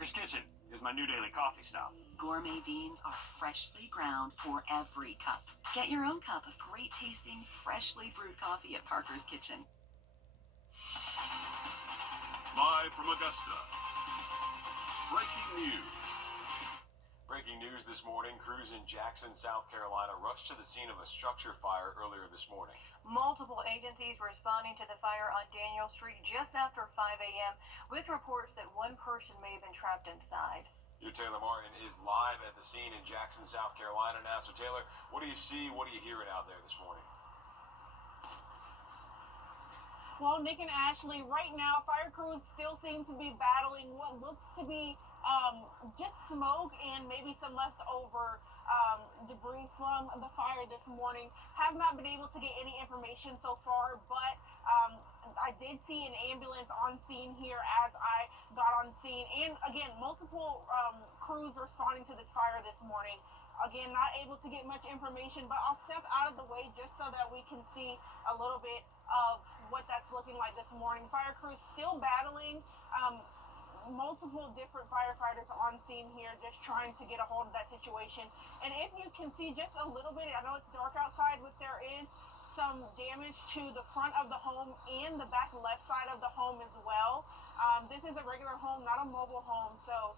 Parker's Kitchen is my new daily coffee stop. Gourmet beans are freshly ground for every cup. Get your own cup of great tasting, freshly brewed coffee at Parker's Kitchen. Live from Augusta, breaking news. Breaking news this morning, crews in Jackson, South Carolina rushed to the scene of a structure fire earlier this morning. Multiple agencies responding to the fire on Daniel Street just after 5 a.m. with reports that one person may have been trapped inside. Your Taylor Martin is live at the scene in Jackson, South Carolina now. So Taylor, what do you see? What are you hearing out there this morning? Well, Nick and Ashley, right now, fire crews still seem to be battling what looks to be just smoke and maybe some leftover debris from the fire this morning. Have not been able to get any information so far, but I did see an ambulance on scene here as I got on scene. And again, multiple crews responding to this fire this morning. Again, not able to get much information, but I'll step out of the way just so that we can see a little bit of what that's looking like this morning. Fire crews still battling. Multiple different firefighters on scene here just trying to get a hold of that situation. And if you can see just a little bit, I know it's dark outside, but there is some damage to the front of the home and the back left side of the home as well. This is a regular home, not a mobile home, so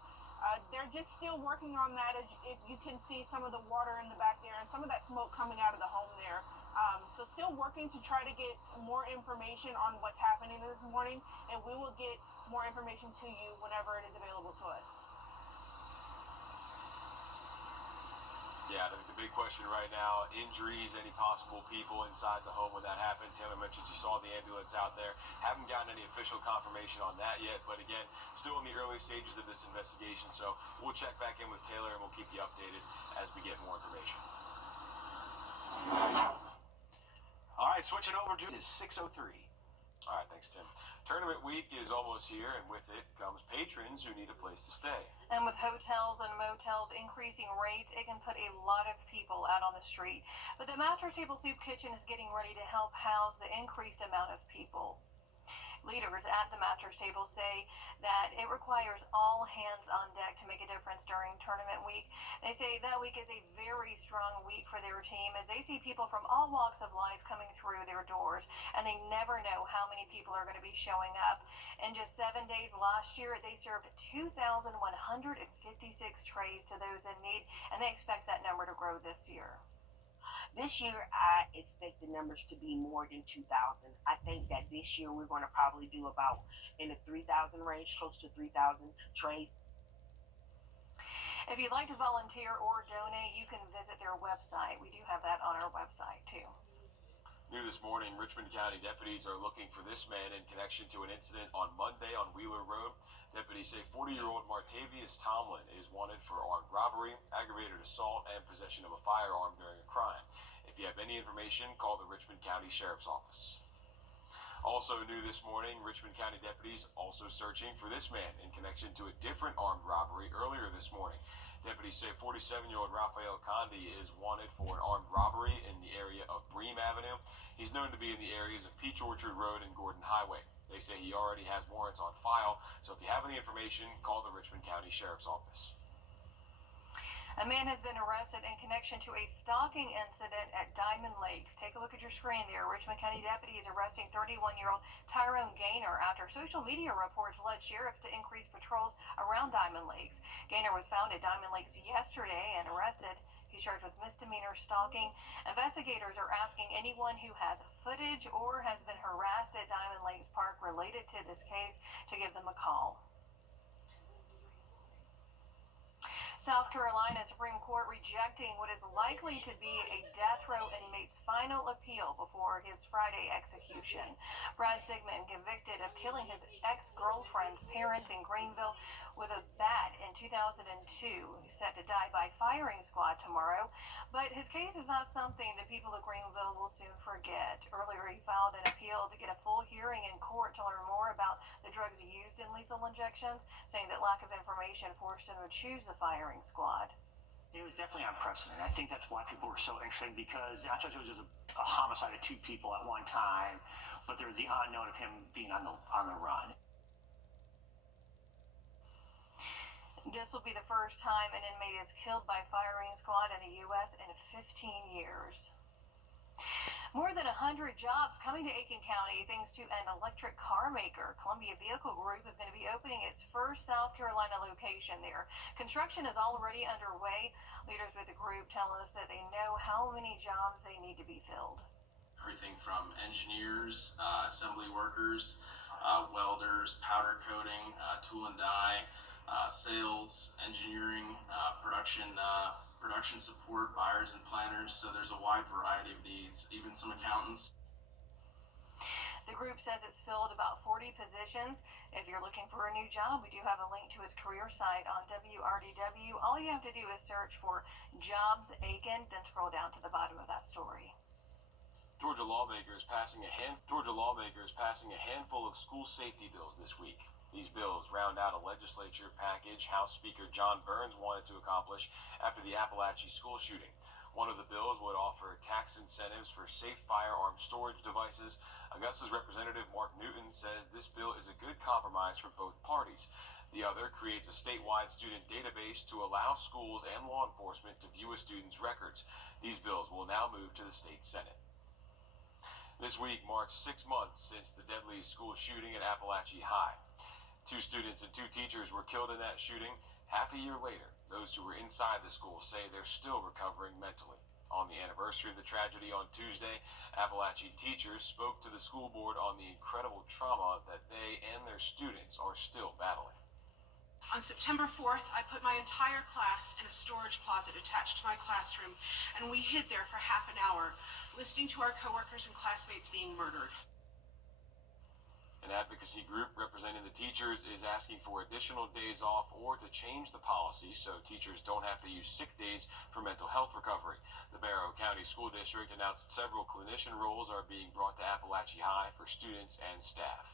they're just still working on that. If you can see some of the water in the back there and some of that smoke coming out of the home there. So still working to try to get more information on what's happening this morning, and we will get more information to you whenever it is available to us. Yeah, I think the big question right now, injuries, any possible people inside the home when that happened. Taylor mentions you saw the ambulance out there. Haven't gotten any official confirmation on that yet, but again, still in the early stages of this investigation. So we'll check back in with Taylor and we'll keep you updated as we get more information. All right, switching over to is 6:03. All right, thanks, Tim. Tournament week is almost here, and with it comes patrons who need a place to stay. And with hotels and motels increasing rates, it can put a lot of people out on the street. But the Master's Table Soup Kitchen is getting ready to help house the increased amount of people. Leaders at the Master's Table say that it requires all hands on deck to make a difference during tournament week. They say that week is a very strong week for their team as they see people from all walks of life coming through their doors, and they never know how many people are going to be showing up. In just 7 days last year, they served 2,156 trays to those in need, and they expect that number to grow this year. This year, I expect the numbers to be more than 2,000. I think that this year we're going to probably do about in the 3,000 range, close to 3,000 trays. If you'd like to volunteer or donate, you can visit their website. We do have that on our website, too. New this morning, Richmond County deputies are looking for this man in connection to an incident on Monday on Wheeler Road. Deputies say 40-year-old Martavius Tomlin is wanted for armed robbery, aggravated assault, and possession of a firearm during a crime. If you have any information, call the Richmond County Sheriff's Office. Also new this morning, Richmond County deputies also searching for this man in connection to a different armed robbery earlier this morning. Deputies say 47-year-old Rafael Condi is wanted for an armed robbery in the area of Bream Avenue. He's known to be in the areas of Peach Orchard Road and Gordon Highway. They say he already has warrants on file, so if you have any information, call the Richmond County Sheriff's Office. A man has been arrested in connection to a stalking incident at Diamond Lakes. Take a look at your screen there. Richmond County deputies arresting 31-year-old Tyrone Gaynor after social media reports led sheriffs to increase patrols around Diamond Lakes. Gaynor was found at Diamond Lakes yesterday and arrested. He's charged with misdemeanor stalking. Investigators are asking anyone who has footage or has been harassed at Diamond Lakes Park related to this case to give them a call. South Carolina Supreme Court rejecting what is likely to be a death row inmate's final appeal before his Friday execution. Brad Sigmund, convicted of killing his ex-girlfriend's parents in Greenville with a bat in 2002, he's set to die by firing squad tomorrow. But his case is not something that people of Greenville will soon forget. Earlier, he filed an appeal to get a full hearing in court to learn more about the drugs used in lethal injections, saying that lack of information forced him to choose the firing squad. It was definitely unprecedented. I think that's why people were so interested, because not just it was just a homicide of two people at one time, but there was the unknown of him being on the run. This will be the first time an inmate is killed by firing squad in the U.S. in 15 years. More than 100 jobs coming to Aiken County thanks to an electric car maker. Columbia Vehicle Group is going to be opening its first South Carolina location there. Construction is already underway. Leaders with the group tell us that they know how many jobs they need to be filled. Everything from engineers, assembly workers, welders, powder coating, tool and die, sales, engineering, production support, buyers and planners. So there's a wide variety of needs, even some accountants. The group says it's filled about 40 positions. If you're looking for a new job, we do have a link to its career site on Wrdw. All you have to do is search for Jobs Aiken, then scroll down to the bottom of that story. Georgia lawmakers passing a handful of school safety bills this week. These bills round out a legislature package House Speaker John Burns wanted to accomplish after the Appalachia school shooting. One of the bills would offer tax incentives for safe firearm storage devices. Augusta's Representative Mark Newton says this bill is a good compromise for both parties. The other creates a statewide student database to allow schools and law enforcement to view a student's records. These bills will now move to the state Senate. This week marks 6 months since the deadly school shooting at Appalachia High. 2 students and 2 teachers were killed in that shooting. Half a year later, those who were inside the school say they're still recovering mentally. On the anniversary of the tragedy on Tuesday, Appalachia teachers spoke to the school board on the incredible trauma that they and their students are still battling. On September 4th, I put my entire class in a storage closet attached to my classroom, and we hid there for half an hour, listening to our coworkers and classmates being murdered. An advocacy group representing the teachers is asking for additional days off or to change the policy so teachers don't have to use sick days for mental health recovery. The Barrow County School District announced several clinician roles are being brought to Appalachia High for students and staff.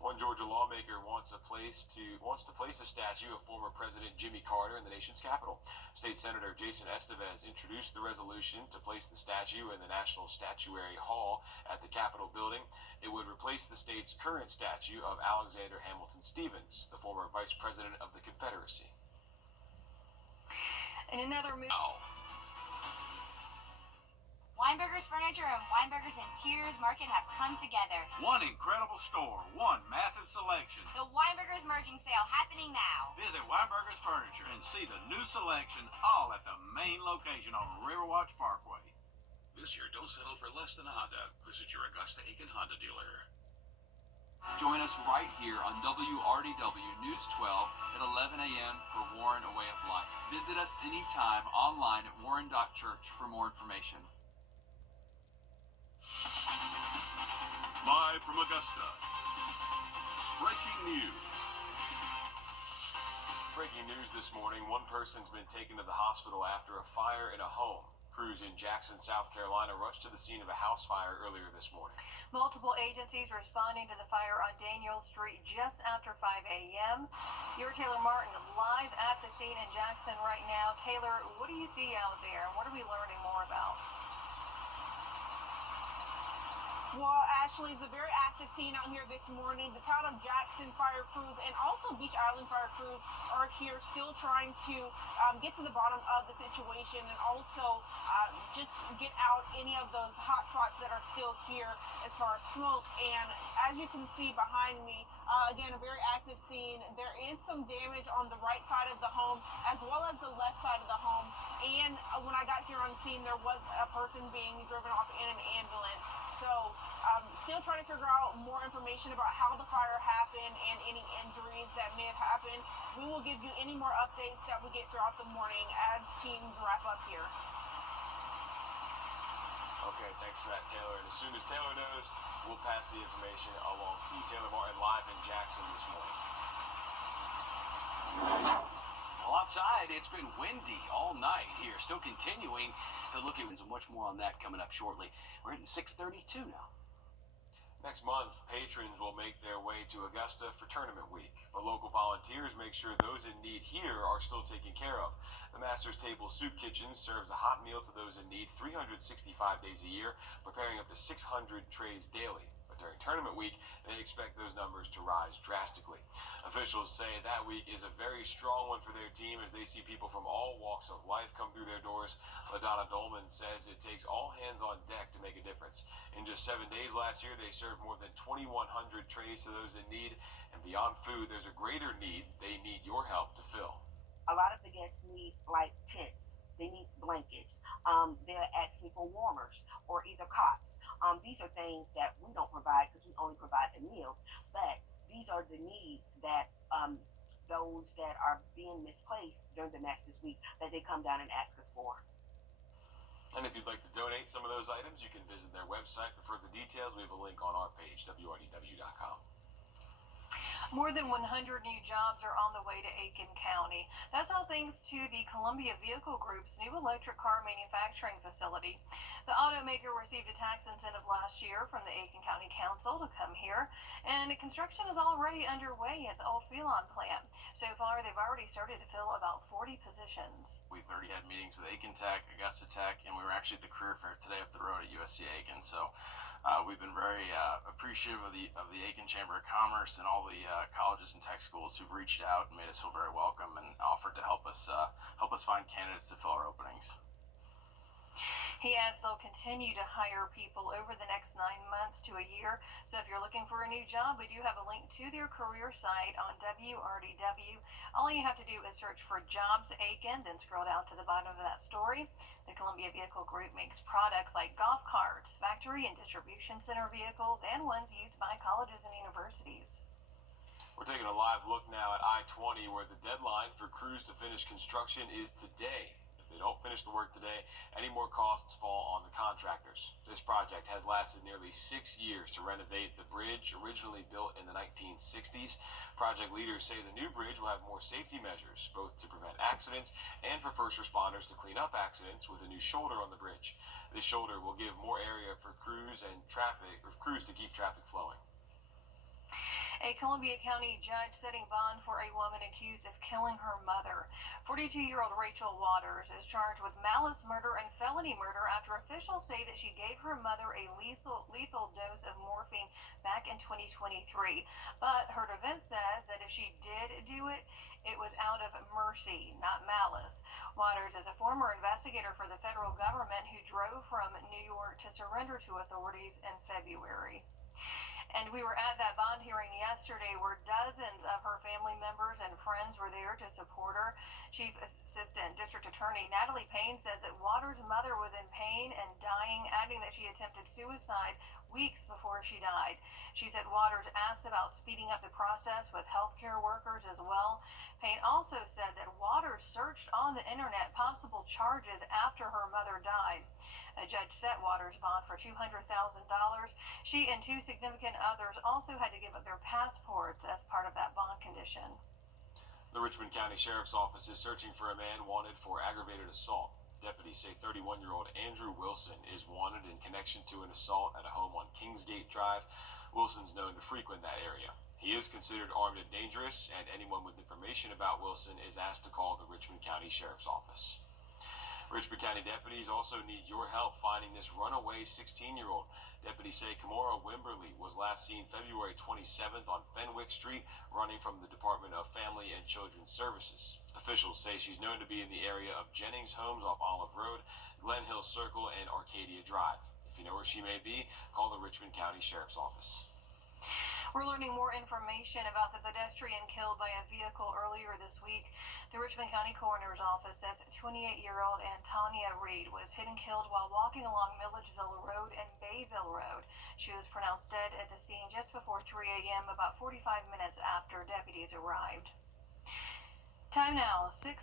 One Georgia lawmaker wants to place a statue of former President Jimmy Carter in the nation's capital. State Senator Jason Estevez introduced the resolution to place the statue in the National Statuary Hall at the Capitol building. It would replace the state's current statue of Alexander Hamilton Stevens, the former Vice President of the Confederacy. In another move. Weinberger's Furniture and Weinberger's Interiors Market have come together. One incredible store, one massive selection. The Weinberger's Merging Sale happening now. Visit Weinberger's Furniture and see the new selection all at the main location on Riverwatch Parkway. This year, don't settle for less than a Honda. Visit your Augusta Aiken Honda dealer. Join us right here on WRDW News 12 at 11 a.m. for Warren A Way of Life. Visit us anytime online at warren.church for more information. Live from Augusta. Breaking news. Breaking news this morning, one person's been taken to the hospital after a fire in a home. Crews in Jackson, South Carolina rushed to the scene of a house fire earlier this morning. Multiple agencies responding to the fire on Daniel Street just after 5 a.m. You're Taylor Martin live at the scene in Jackson right now. Taylor, what do you see out there? What are we learning more about? Well, Ashley, it's a very active scene out here this morning. The town of Jackson fire crews and also Beach Island fire crews are here still trying to get to the bottom of the situation and also just get out any of those hot spots that are still here as far as smoke. And as you can see behind me, again, a very active scene. There is some damage on the right side of the home as well as the left side of the home. And when I got here on scene, there was a person being driven off in an ambulance. So still trying to figure out more information about how the fire happened and any injuries that may have happened. We will give you any more updates that we get throughout the morning as teams wrap up here. Okay, thanks for that, Taylor. And as soon as Taylor knows, we'll pass the information along to you. Taylor Martin live in Jackson this morning. Well, outside, it's been windy all night here. Still continuing to look at much more on that coming up shortly. We're hitting 6:32 now. Next month, patrons will make their way to Augusta for tournament week. But local volunteers make sure those in need here are still taken care of. The Master's Table Soup Kitchen serves a hot meal to those in need 365 days a year, preparing up to 600 trays daily. But during tournament week, they expect those numbers to rise drastically. Officials say that week is a very strong one for their team as they see people from all walks of life come through their doors. LaDonna Dolman says it takes all hands on deck to make a difference. In just 7 days last year, they served more than 2,100 trays to those in need. And beyond food, there's a greater need they need your help to fill. A lot of the guests need like tents. They need blankets. They'll ask me for warmers or either cots. These are things that we don't provide because we only provide a meal. But these are the needs that those that are being misplaced during the Masters Week that they come down and ask us for. And if you'd like to donate some of those items, you can visit their website for further details. We have a link on our page, wrdw.com. More than 100 new jobs are on the way to Aiken County. That's all thanks to the Columbia Vehicle Group's new electric car manufacturing facility. The automaker received a tax incentive last year from the Aiken County Council to come here, and construction is already underway at the old Phelan plant. So far, they've already started to fill about 40 positions. We've already had meetings with Aiken Tech, Augusta Tech, and we were actually at the career fair today up the road at USC Aiken. So we've been very appreciative of the Aiken Chamber of Commerce and all the colleges and tech schools who've reached out and made us feel very welcome and offered to help us find candidates to fill our openings. He adds they'll continue to hire people over the next 9 months to a year. So if you're looking for a new job, we do have a link to their career site on WRDW. All you have to do is search for Jobs Aiken, then scroll down to the bottom of that story. The Columbia Vehicle Group makes products like golf carts, factory and distribution center vehicles, and ones used by colleges and universities. We're taking a live look now at I-20, where the deadline for crews to finish construction is today. If they don't finish the work today, any more costs fall on the contractors. This project has lasted nearly 6 years to renovate the bridge, originally built in the 1960s. Project leaders say the new bridge will have more safety measures, both to prevent accidents and for first responders to clean up accidents with a new shoulder on the bridge. This shoulder will give more area for crews to keep traffic flowing. A Columbia County judge setting bond for a woman accused of killing her mother. 42-year-old Rachel Waters is charged with malice murder and felony murder after officials say that she gave her mother a lethal dose of morphine back in 2023. But her defense says that if she did do it, it was out of mercy, not malice. Waters is a former investigator for the federal government who drove from New York to surrender to authorities in February. And we were at that bond hearing yesterday where dozens of her family members and friends were there to support her. Chief Assistant District Attorney Natalie Payne says that Waters' mother was in pain and dying, adding that she attempted suicide weeks before she died. She said Waters asked about speeding up the process with healthcare workers as well. Payne also said that Waters searched on the internet possible charges after her mother died. A judge set Waters' bond for $200,000. She and 2 significant others also had to give up their passports as part of that bond condition. The Richmond County Sheriff's Office is searching for a man wanted for aggravated assault. Deputies say 31-year-old Andrew Wilson is wanted in connection to an assault at a home on Kingsgate Drive. Wilson's known to frequent that area. He is considered armed and dangerous, and anyone with information about Wilson is asked to call the Richmond County Sheriff's Office. Richmond County deputies also need your help finding this runaway 16-year-old. Deputies say Kimora Wimberly was last seen February 27th on Fenwick Street, running from the Department of Family and Children's Services. Officials say she's known to be in the area of Jennings Homes off Olive Road, Glen Hill Circle, and Arcadia Drive. If you know where she may be, call the Richmond County Sheriff's Office. We're learning more information about the pedestrian killed by a vehicle earlier this week. The Richmond County Coroner's Office says 28-year-old Antonia Reed was hit and killed while walking along Milledgeville Road and Bayville Road. She was pronounced dead at the scene just before 3 a.m., about 45 minutes after deputies arrived. Time now, 6